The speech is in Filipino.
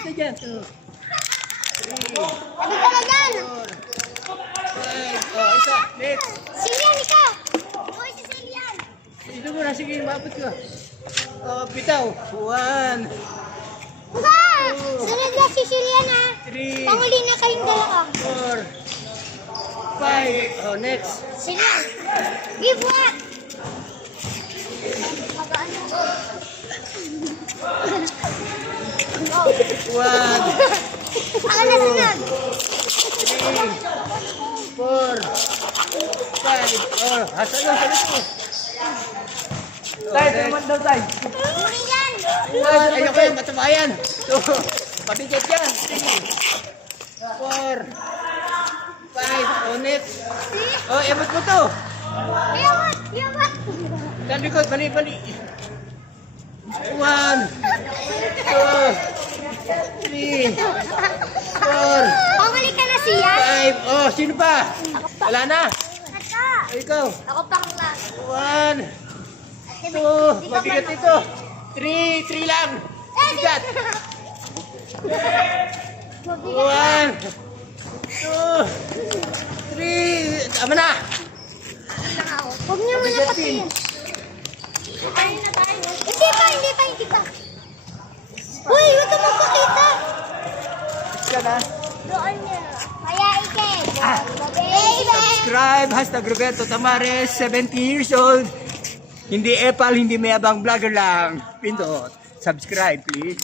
Stay dyan. 2, 3, 4, 5. Oh, isa. Next. Silian, ikaw! Hoy, si Silian! Ito mo na. Sige, maabot ka. Oh, bitaw. 1, Ba! Sunod na si Silian, ha? 3, Panguli na kayong dalawa. 4, 5. Oh, next. Silian! Give what? One, Ako na sunod! 3, 4, 5. Oh, hasan lang sa ito. Tay, naman daw tay. Silian! Ayaw kayo, matabayan. 2, pabigat yan. 3, 4, 5. Oh, next. Oh, emot mo to. Yawat! Yawat! Kan likod, bali. 1, 2, 3, 4, 5. Panguli ka na siya? Oh, sino pa? Wala na. Ata! Ikaw. Ako pa lang. 1, 2, mabigat ito. 3 lang. Bigat. 1, 2, 3. Tama na. Huwag niyo muna patayin. Patayin na tayo. Hindi pa. Uy, huwag ka magpakita. Ka na. Doon niya. Kaya ikin. Subscribe. #Roberto Tamares, 70 years old. Hindi epal, hindi mayabang vlogger lang. Pindot. Subscribe, please.